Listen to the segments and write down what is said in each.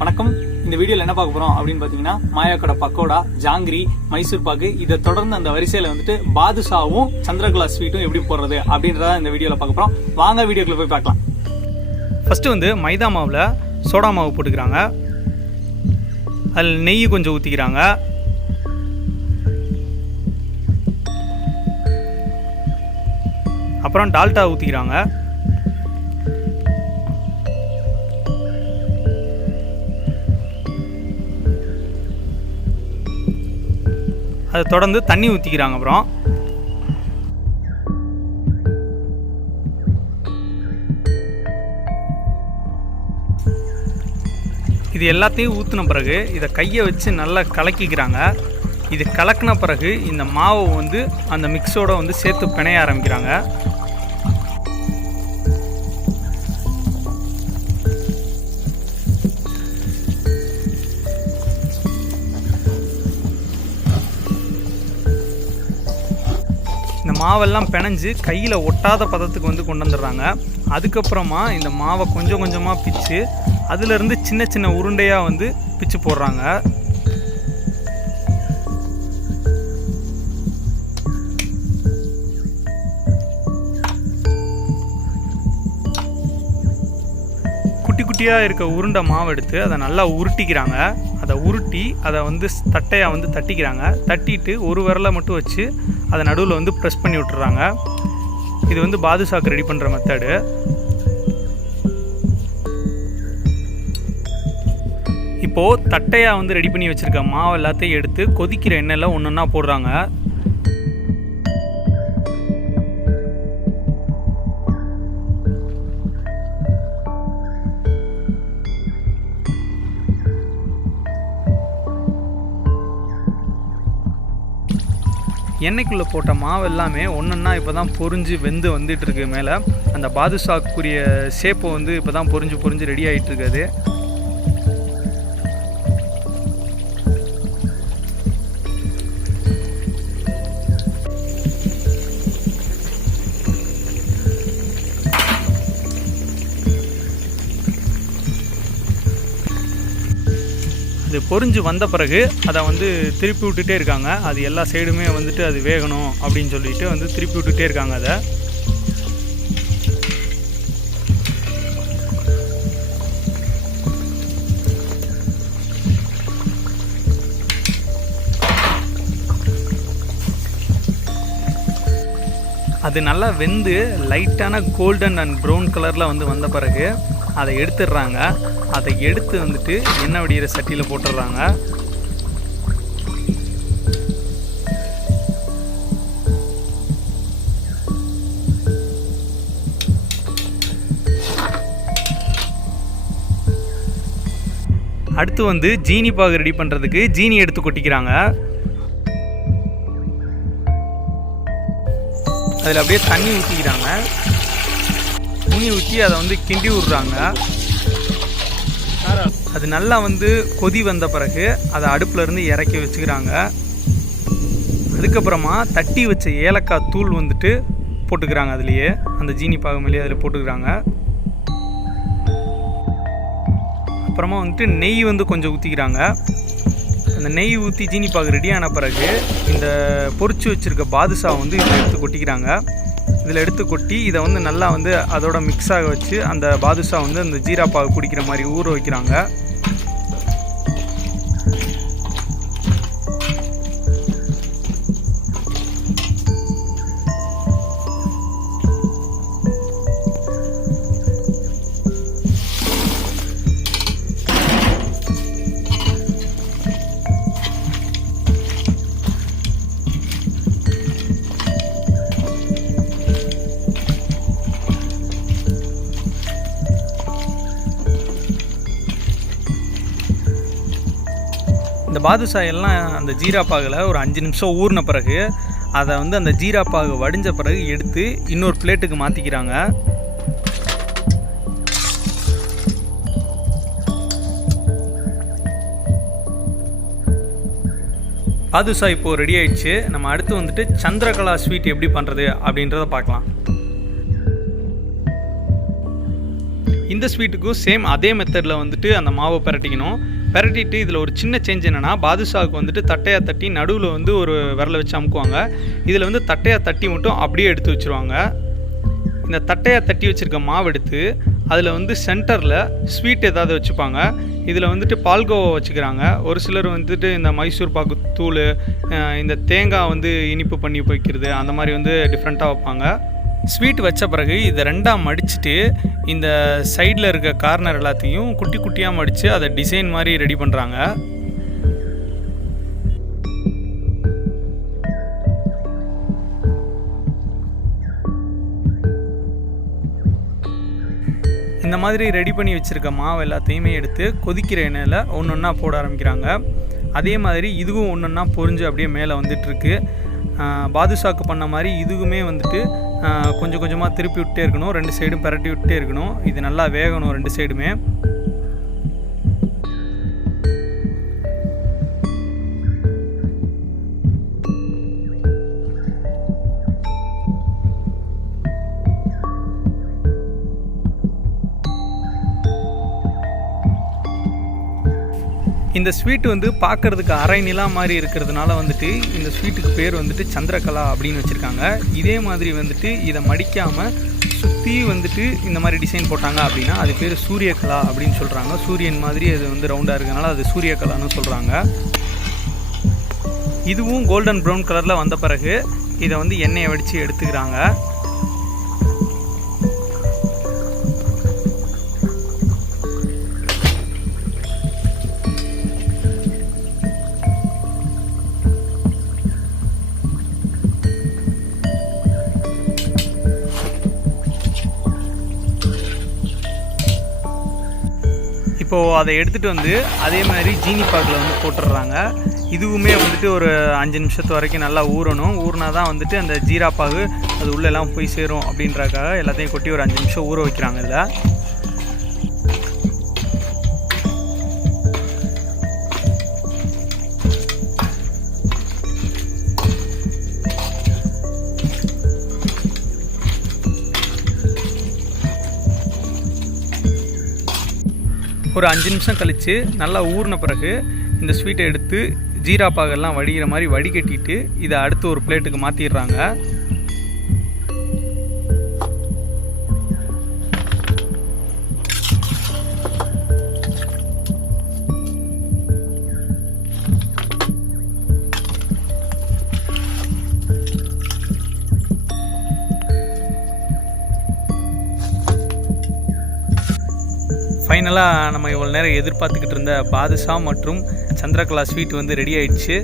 வணக்கம். இந்த வீடியோல என்ன பார்க்க போறோம் அப்படின்னு பாத்தீங்கன்னா மாயாக்கோட பக்கோடா, ஜாங்கிரி, மைசூர் பாக்கு, இதை தொடர்ந்து அந்த வரிசையில வந்துட்டு பாதுஷாவும் சந்திரகலா ஸ்வீட்டும் எப்படி போடுறது அப்படின்றத இந்த வீடியோல பார்க்க போறோம். வாங்க வீடியோக்குள்ள போய் பார்க்கலாம். ஃபர்ஸ்ட் வந்து மைதா மாவுல சோடா மாவு போட்டுக்கிறாங்க, அதில் நெய் கொஞ்சம் ஊற்றிக்கிறாங்க, அப்புறம் டால்டா ஊற்றிக்கிறாங்க, அதை தொடர்ந்து தண்ணி ஊற்றிக்கிறாங்க. அப்புறம் இது எல்லாத்தையும் ஊற்றின பிறகு இதை கையை வச்சு நல்லா கலக்கிக்கிறாங்க. இது கலக்கின பிறகு இந்த மாவை வந்து அந்த மிக்ஸோட வந்து சேர்த்து பிணைய ஆரம்பிக்கிறாங்க. இந்த மாவெல்லாம் பிணைஞ்சு கையில் ஒட்டாத பதத்துக்கு வந்து கொண்டு வந்துடுறாங்க. அதுக்கப்புறமா இந்த மாவை கொஞ்சம் கொஞ்சமாக பிச்சு அதிலிருந்து சின்ன சின்ன உருண்டையாக வந்து பிச்சு போடுறாங்க. குட்டி குட்டியாக இருக்க உருண்டை மாவு எடுத்து அதை நல்லா உருட்டிக்கிறாங்க. அதை உருட்டி அதை வந்து தட்டையாக வந்து தட்டிக்கிறாங்க. தட்டிட்டு ஒரு விரலை மட்டும் வச்சு அதை நடுவில் வந்து ப்ரெஸ் பண்ணி விட்டுறாங்க. இது வந்து பாதுஷாக்கு ரெடி பண்ணுற மெத்தடு. இப்போது தட்டையாக வந்து ரெடி பண்ணி வச்சுருக்க மாவு எல்லாத்தையும் எடுத்து கொதிக்கிற எண்ணெயில் ஒன்று ஒன்றா போடுறாங்க. எண்ணெய்க்குள்ளே போட்ட மாவு எல்லாமே ஒன்றா இப்போ தான் பொரிஞ்சு வெந்து வந்துட்டுருக்கு. மேலே அந்த பாதுஷாக்குரிய ஷேப்பை வந்து இப்போ தான் பொரிஞ்சு ரெடி ஆகிட்டுருக்குது. அது பொரிஞ்சு வந்த பிறகு அதை வந்து திருப்பி விட்டுட்டே இருக்காங்க. அது எல்லா சைடுமே வந்துட்டு அது வேகணும் அப்படின்னு சொல்லிட்டு வந்து திருப்பி விட்டுட்டே இருக்காங்க. அதை அது நல்லா வெந்து லைட்டான கோல்டன் அண்ட் ப்ரௌன் கலரில் வந்து வந்த பிறகு அதை எடுத்துடுறாங்க. அதை எடுத்து வந்துட்டு எண்ணெய் வடிகிற சட்டியில் போட்டுடுறாங்க. அடுத்து வந்து ஜீனி பாகு ரெடி பண்ணுறதுக்கு ஜீனி எடுத்து கொட்டிக்கிறாங்க. அதில் அப்படியே தண்ணி ஊற்றிக்கிறாங்க. தண்ணி ஊற்றி அதை வந்து கிண்டி விட்றாங்க. அது நல்லா வந்து கொதி வந்த பிறகு அதை அடுப்பில் இருந்து இறக்கி வச்சுக்கிறாங்க. அதுக்கப்புறமா தட்டி வச்ச ஏலக்காய் தூள் வந்துட்டு போட்டுக்கிறாங்க. அதுலேயே அந்த ஜீனி பாகு மேலேயே அதில் போட்டுக்கிறாங்க. அப்புறமா வந்துட்டு நெய் வந்து கொஞ்சம் ஊற்றிக்கிறாங்க. அந்த நெய் ஊற்றி ஜீனி பாகு ரெடியான பிறகு இந்த பொரிச்சு வச்சுருக்க பாதுஷா வந்து இதில் எடுத்து கொட்டிக்கிறாங்க. இதில் எடுத்து கொட்டி இதை வந்து நல்லா வந்து அதோட மிக்ஸ் ஆக வச்சு அந்த பாதுஷா வந்து அந்த ஜீரா பாகு குடிக்கிற மாதிரி ஊற வைக்கிறாங்க. இந்த பாதுஷா எல்லாம் அந்த ஜீரா பாகில் ஒரு 5 நிமிஷம் ஊறின பிறகு அதை வந்து அந்த ஜீரா பாகு வடிஞ்ச பிறகு எடுத்து இன்னொரு பிளேட்டுக்கு மாற்றிக்கிறாங்க. பாதுஷா இப்போது ரெடி ஆயிடுச்சு. நம்ம அடுத்து வந்துட்டு சந்திரகலா ஸ்வீட் எப்படி பண்ணுறது அப்படின்றத பார்க்கலாம். இந்த ஸ்வீட்டுக்கும் சேம் அதே மெத்தடில் வந்துட்டு அந்த மாவை பிரட்டிக்கணும். பிரட்டிட்டு இதில் ஒரு சின்ன சேஞ்ச் என்னென்னா, பாதுஷாவுக்கு வந்துட்டு தட்டையாக தட்டி நடுவில் வந்து ஒரு விரலை வச்சு அமுக்குவாங்க. இதில் வந்து தட்டையாக தட்டி மட்டும் அப்படியே எடுத்து வச்சுருவாங்க. இந்த தட்டையாக தட்டி வச்சுருக்க மாவு எடுத்து அதில் வந்து சென்டரில் ஸ்வீட் ஏதாவது வச்சுப்பாங்க. இதில் வந்துட்டு பால்கோவா வச்சுக்கிறாங்க. ஒரு சிலர் வந்துட்டு இந்த மைசூர் பாக்கு தூள், இந்த தேங்காய் வந்து இனிப்பு பண்ணி வைக்கிறது, அந்த மாதிரி வந்து டிஃப்ரெண்ட்டாக வைப்பாங்க. ஸ்வீட் வச்ச பிறகு இதை ரெண்டாக மடிச்சுட்டு இந்த சைடில் இருக்க கார்னர் எல்லாத்தையும் குட்டி குட்டியாக மடித்து அதை டிசைன் மாதிரி ரெடி பண்ணுறாங்க. இந்த மாதிரி ரெடி பண்ணி வச்சுருக்க மாவு எல்லாத்தையுமே எடுத்து கொதிக்கிற எண்ணெயில் ஒன்று ஒன்றா போட ஆரம்பிக்கிறாங்க. அதே மாதிரி இதுவும் ஒன்று ஒன்றா பொரிஞ்சு அப்படியே மேலே வந்துட்டுருக்கு. பாதுஷாக்கு பண்ண மாதிரி இதுவுமே வந்துட்டு கொஞ்சம் கொஞ்சமாக திருப்பி விட்டே இருக்கணும். 2 சைடும் பரட்டி விட்டே இருக்கணும். இது நல்லா வேகணும் 2 சைடுமே. இந்த ஸ்வீட் வந்து பார்க்குறதுக்கு அரை நிலா மாதிரி இருக்கிறதுனால வந்துட்டு இந்த ஸ்வீட்டுக்கு பேர் வந்துட்டு சந்திரகலா அப்படின்னு வச்சுருக்காங்க. இதே மாதிரி வந்துட்டு இதை மடிக்காமல் சுற்றி வந்துட்டு இந்த மாதிரி டிசைன் போட்டாங்க அப்படின்னா அது பேர் சூரியகலா அப்படின்னு சொல்கிறாங்க. சூரியன் மாதிரி அது வந்து ரவுண்டாக இருக்கிறதுனால அது சூரியகலான்னு சொல்கிறாங்க. இதுவும் கோல்டன் ப்ரௌன் கலரில் வந்த பிறகு இதை வந்து எண்ணெயை வடித்து எடுத்துக்கிறாங்க. இப்போது அதை எடுத்துகிட்டு வந்து அதே மாதிரி ஜீனி பாக்கில் வந்து போட்டுடுறாங்க. இதுவுமே வந்துட்டு ஒரு 5 நிமிஷத்து வரைக்கும் நல்லா ஊறணும். ஊறினா தான் வந்துட்டு அந்த ஜீரா பாகு அது உள்ளெல்லாம் போய் சேரும் அப்படின்றக்காக எல்லாத்தையும் கொட்டி ஒரு 5 நிமிஷம் ஊற வைக்கிறாங்க. இதில் ஒரு 5 நிமிஷம் கழித்து நல்லா ஊறின பிறகு இந்த ஸ்வீட்டை எடுத்து ஜீரா பாகெல்லாம் வடிகிற மாதிரி வடிகட்டிட்டு இதை அடுத்து ஒரு பிளேட்டுக்கு மாற்றிடுறாங்க. ஃபைனலாக நம்ம இவ்வளோ நேரம் எதிர்பார்த்துக்கிட்டு இருந்த பாதுஷா மற்றும் சந்திரகலா ஸ்வீட் வந்து ரெடி ஆகிடுச்சு.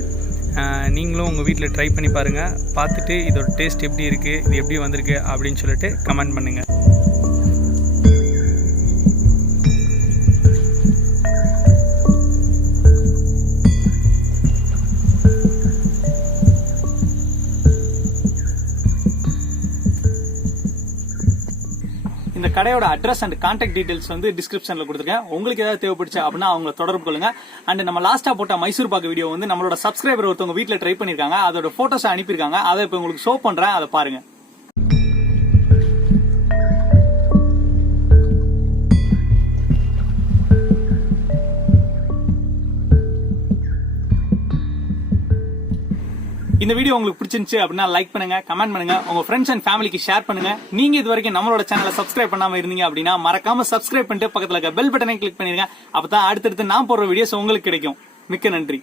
நீங்களும் உங்கள் வீட்டில் ட்ரை பண்ணி பாருங்கள். பார்த்துட்டு இதோட டேஸ்ட் எப்படி இருக்குது, இது எப்படி வந்திருக்கு அப்படின்னு சொல்லிட்டு கமெண்ட் பண்ணுங்கள். இந்த கடையோட அட்ரஸ் அண்ட் கான்டாக்ட் டீடைல்ஸ் வந்து டிஸ்கிரிப்ஷன்ல கொடுத்துருக்கேன். உங்களுக்கு ஏதாவது தேவைப்படுச்சு அப்படின்னா அவங்களை தொடர்பு கொள்ளுங்க. அண்ட் நம்ம லாஸ்டா போட்ட மைசூர் பாக்கு வீடியோ வந்து நம்மளோட சப்ஸ்கிரைபர் ஒருத்தவங்க வீட்டில் ட்ரை பண்ணிருக்காங்க. அதோட போட்டோஸ் அனுப்பியிருக்காங்க. அதை இப்போ உங்களுக்கு ஷோ பண்றேன், அதை பாருங்க. இந்த வீடியோ உங்களுக்கு பிடிச்சிருந்துச்சு அப்படின்னா லைக் பண்ணுங்க, கமெண்ட் பண்ணுங்க, உங்க ஃப்ரெண்ட்ஸ் அண்ட் ஃபேமிலிக்கு ஷேர் பண்ணுங்க. நீங்க இது வரைக்கும் நம்மளோட சேனலை சப்ஸ்கிரைப் பண்ணாம இருந்தீங்க அப்படின்னா மறக்காம சப்ஸ்கிரைப் பண்ணிட்டு பக்கத்துல இருக்க பெல் பட்டனை கிளிக் பண்ணிருங்க. அப்பதான் அடுத்தடுத்து நான் போடுற வீடியோஸ் உங்களுக்கு கிடைக்கும். மிக்க நன்றி.